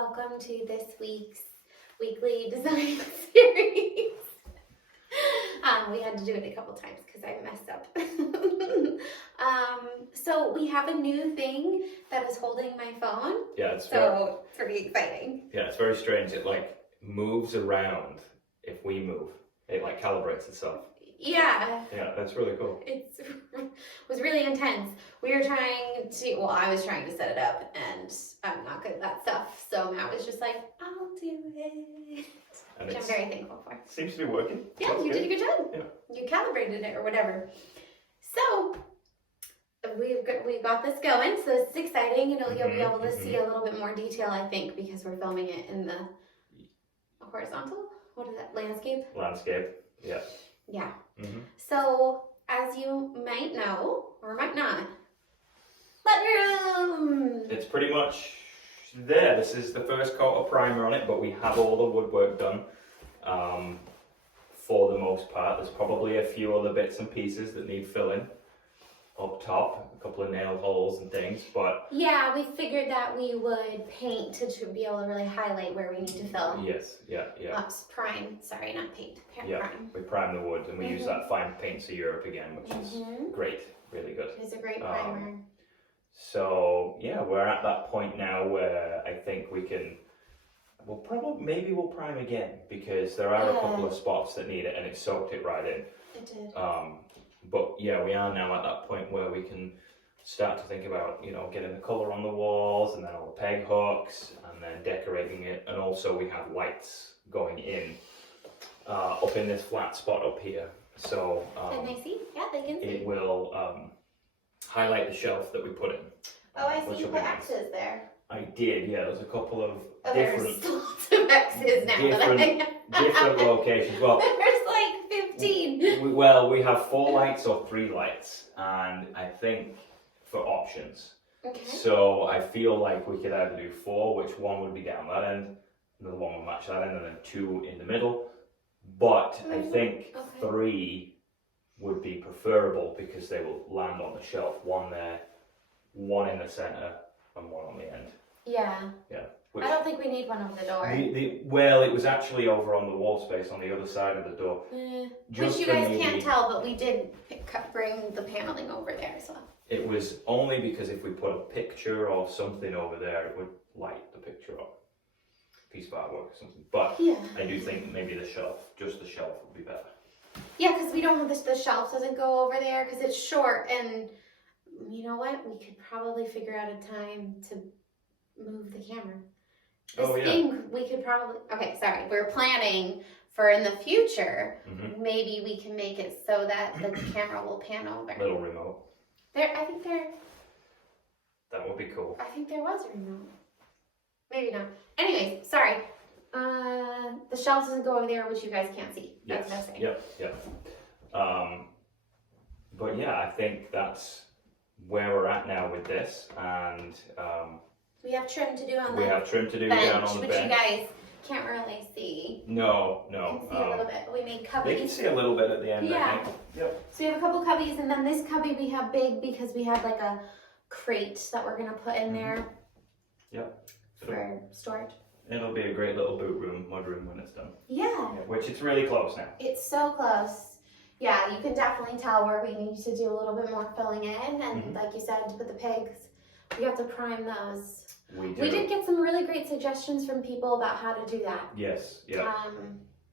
welcome to this week's weekly design series. We had to do it a couple times because I messed up. So we have a new thing that is holding my phone. Yeah, it's pretty exciting. Yeah, it's very strange. It like moves around if we move. It like calibrates itself. Yeah. Yeah, that's really cool. It was really intense. We were trying to, well, I was trying to set it up and I'm not good at that stuff. So Matt was just like, I'll do it. Which I'm very thankful for. Seems to be working. Yeah, That's you good. did a good job. Yeah. You calibrated it or whatever. So we've got this going. So this is exciting. You'll be able to see a little bit more detail, I think, because we're filming it in the horizontal. What is that? Landscape. Landscape. Yeah. Yeah. So, as you might know, or might not, Mudroom! It's pretty much there. This is the first coat of primer on it, but we have all the woodwork done for the most part. There's probably a few other bits and pieces that need filling up top, a couple of nail holes and things, but... Yeah, we figured that we would paint to be able to really highlight where we need to fill. Yes, yeah. Prime, sorry, not paint, Yeah, prime. we prime the wood and we use that fine paints of Europe again, which is great, really good. It's a great primer. So yeah, we're at that point now where I think we can, maybe we'll prime again because there are a couple of spots that need it and it soaked it right in. It did. But yeah, we are now at that point where we can start to think about, you know, getting the colour on the walls and then all the peg hooks and then decorating it. And also we have lights going in up in this flat spot up here. So can they see? Yeah, they can see. it will highlight the shelf that we put in. Oh, I see you put X's there. I did, yeah. There's a couple of different... There's lots of X's now. Different locations. Well, there's like 15. We have 4 lights or 3 lights, and I think for options. Okay. So I feel like we could either do 4, which one would be down that end, another one would match that end, and then 2 in the middle. But I think 3 would be preferable because they will land on the shelf. 1 there, 1 in the center, and 1 on the end. Yeah. Yeah. I don't think we need one over the door. Well, it was actually over on the wall space on the other side of the door. Which you guys can't tell, but we did bring the paneling over there as well. It was only because if we put a picture or something over there, it would light the picture up. Piece of artwork or something. But I do think maybe just the shelf would be better. Yeah, because we don't have the shelf doesn't go over there because it's short, and you know what? We could probably figure out a time to move the camera. We could probably, we're planning for in the future, maybe we can make it so that the camera will pan over. Little remote. That would be cool. I think there was a remote. Maybe not. Anyways, sorry. The shelf doesn't go over there, which you guys can't see. That's what I'm saying. Yep. But yeah, I think that's where we're at now with this, and we have trim to do on the bench, down on the which bench. You guys can't really see. No. You can see a little bit. We made cubbies. They can see a little bit at the end. Yeah. I think. Yep. So we have a couple cubbies, and then this cubby we have big because we have like a crate that we're gonna put in there. Yep. For storage. It'll be a great little mudroom when it's done. Yeah. Which it's really close now. It's so close. Yeah, you can definitely tell where we need to do a little bit more filling in, and like you said, to put the pegs, we have to prime those. We did get some really great suggestions from people about how to do that. Yes, yeah.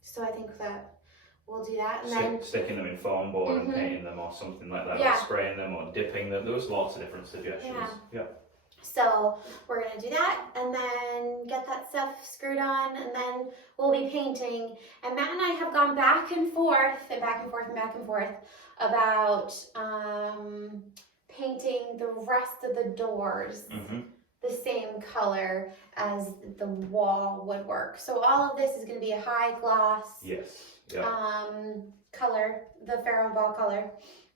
So I think that we'll do that. And then sticking them in foam board and painting them or something like that, or spraying them or dipping them. There was lots of different suggestions. Yeah. So we're going to do that and then get that stuff screwed on, and then we'll be painting. And Matt and I have gone back and forth about painting the rest of the doors the same color as the wall woodwork. So all of this is going to be a high gloss color, the Pharaoh ball color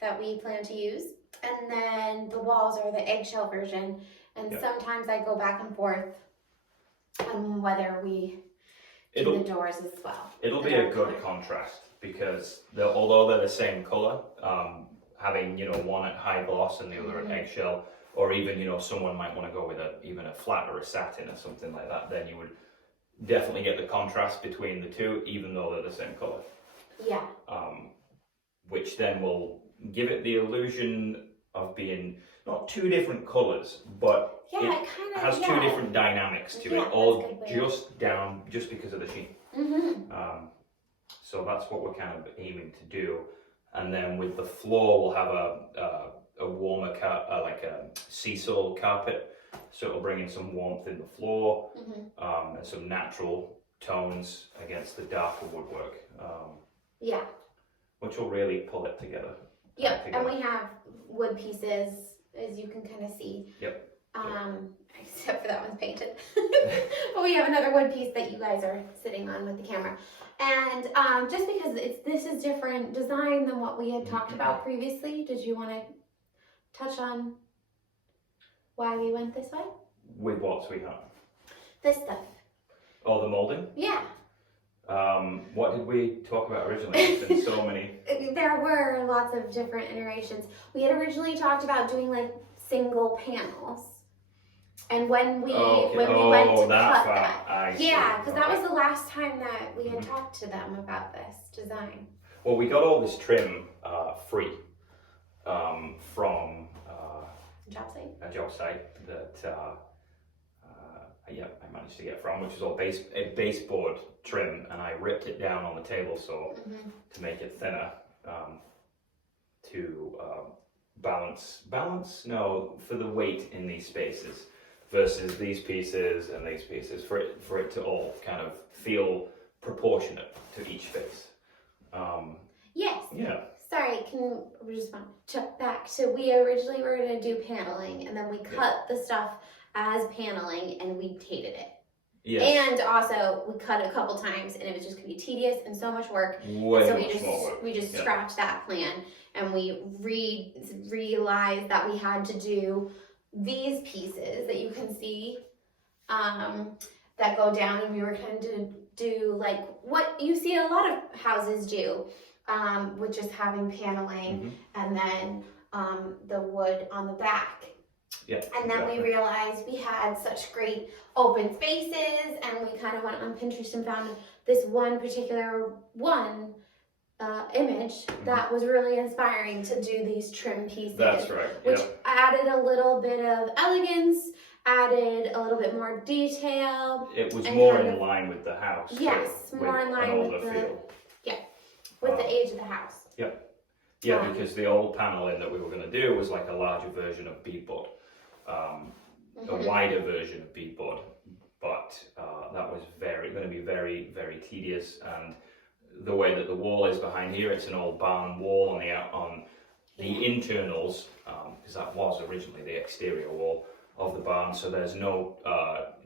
that we plan to use. And then the walls are the eggshell version. And sometimes I go back and forth on whether we do the doors as well. It'll be a good contrast because although they're the same color, having one at high gloss and the other at eggshell, or even, you know, someone might want to go with even a flat or a satin or something like that, then you would definitely get the contrast between the two, even though they're the same color. Yeah. Which then will give it the illusion of being not two different colors, but it has two different dynamics to it, all just because of the sheen. So that's what we're kind of aiming to do. And then with the floor, we'll have a warmer like a sea sole carpet, so it'll bring in some warmth in the floor, and some natural tones against the darker woodwork. Which will really pull it together. Yep, and we have wood pieces, as you can kind of see. Yep. Except for that one's painted. But we have another wood piece that you guys are sitting on with the camera. And just because this is different design than what we had talked about previously, did you want to touch on why we went this way? With what, sweetheart? This stuff. Oh, the molding? Yeah. What did we talk about originally? There's been so many. There were lots of different iterations. We had originally talked about doing like single panels. And when we went to cut that, because that was the last time that we had talked to them about this design. Well, we got all this trim free from a job site that I managed to get from, which is all baseboard trim, and I ripped it down on the table to make it thinner, to balance for the weight in these spaces versus these pieces and these pieces, for it to all kind of feel proportionate to each space. Yes. Yeah. Sorry, we just want to check back to, we originally were going to do paneling, and then we cut the stuff as paneling, and we hated it. Yes. And also, we cut it a couple times, and it was just going to be tedious and so much work. We just scrapped that plan, and we realized that we had to do these pieces that you can see that go down, and we were kind of do like what you see a lot of houses do, with just having paneling and then the wood on the back. Yeah, and then we realized we had such great open spaces, and we kind of went on Pinterest and found this one particular image that was really inspiring to do these trim pieces. That's right. Which added a little bit of elegance, added a little bit more detail. It was more in line with the house. Yes, more in line with the age of the house. Yep. Yeah, because the old paneling that we were going to do was like a larger version of beadboard. A wider version of beadboard, but that was going to be very, very tedious. And the way that the wall is behind here, it's an old barn wall on the internals, because that was originally the exterior wall of the barn. So there's no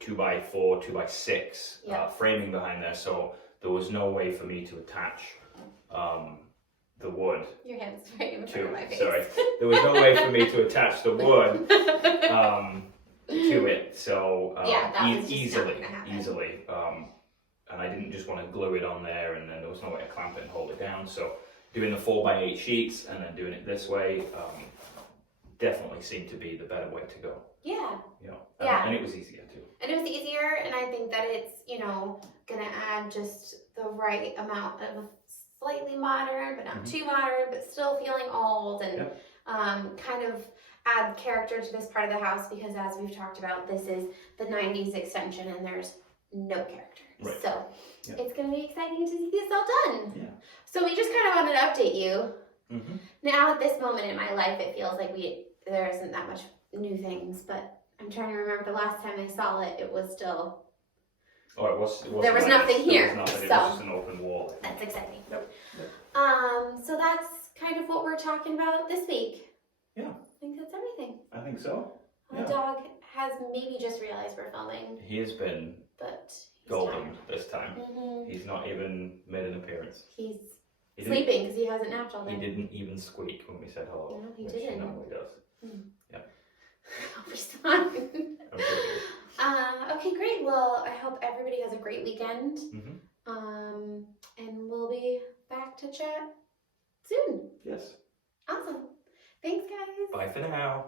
2x4, 2x6 framing behind there. So there was no way for me to attach the wood. Your hand's right in front of my face. Sorry, there was no way for me to attach the wood to it. So easily, and I didn't just want to glue it on there, and then there was no way to clamp it and hold it down. So doing the 4x8 sheets and then doing it this way definitely seemed to be the better way to go. Yeah. And it was easier too. And it was easier, and I think that it's, gonna add just the right amount of slightly modern, but not too modern, but still feeling old, and kind of add character to this part of the house, because as we've talked about, this is the 90s extension and there's no character. Right. So it's going to be exciting to see this all done. Yeah. So we just kind of wanted to update you. Now at this moment in my life, it feels like there isn't that much new things, but I'm trying to remember the last time I saw it, it was still... Oh, it was there was nothing here. It was just an open wall. That's exciting. Yep. So that's kind of what we're talking about this week. Yeah. I think that's everything. I think so. The dog has maybe just realized we're filming. He has been golden this time. He's not even made an appearance. He's sleeping because he hasn't napped all day. He didn't even squeak when we said hello. No, he didn't. He normally does. Yeah. I'll respond. Okay, great. Well, I hope everybody has a great weekend. And we'll be back to chat soon. Yes. Awesome. Thanks, guys. Bye for now.